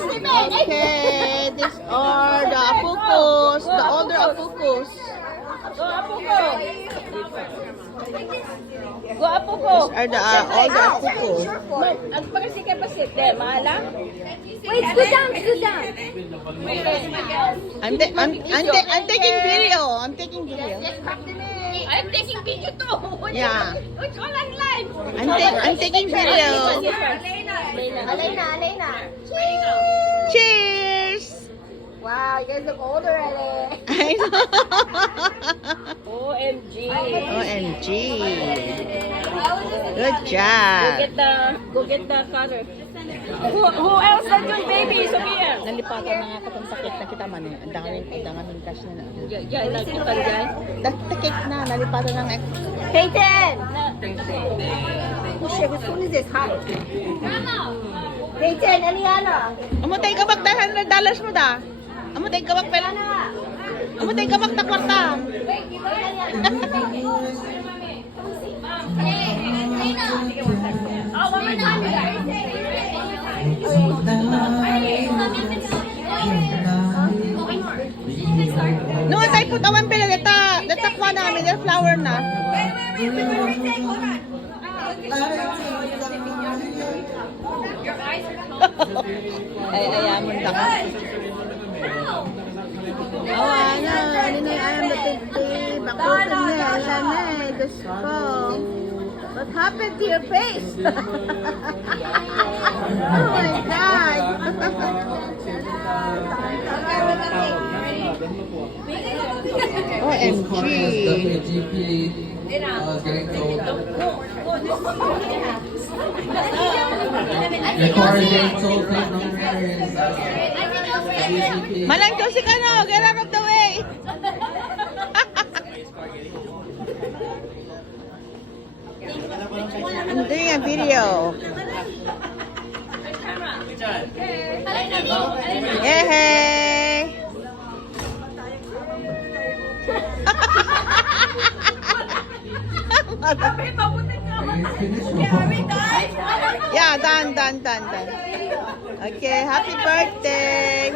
Okay, these are the apucos, the older apucos. Go, Apuko. Go, Apuko. These are the older apucos. Agpakasi ka pa sit. There, maalam? Wait, scoot down, scoot down. I'm taking video. I'm taking video. I'm taking video too. Yeah. It's all on live. I'm taking video. Alena. Cheers. Wow, you guys look older already. I know. OMG. OMG. Good job. Go get the cutter. Who else not doing baby? Sophia. Nalipatan na nga katong sakit na kita man eh. Ang daming cash na. Diyan, nagpunta dyan. Takik na, nalipatan na nga. Peyton! Oh shit, whose phone is this? Hi. Peyton, Eliana. Amutay ka bak $100 mo da. Amutay ka bak pala. Amutay ka bak takwarta. No, I put awan pala data kwa namin, the flower na. Ay, ayaman ka. Awana, ninay ayam na titi. Bakutan niya, ayan eh. Diyos ko. What happened to your face? Oh my God. OMG. Malang si Kano, get out of the way. I'm doing a video. Yay! Yeah, done. Okay, happy birthday.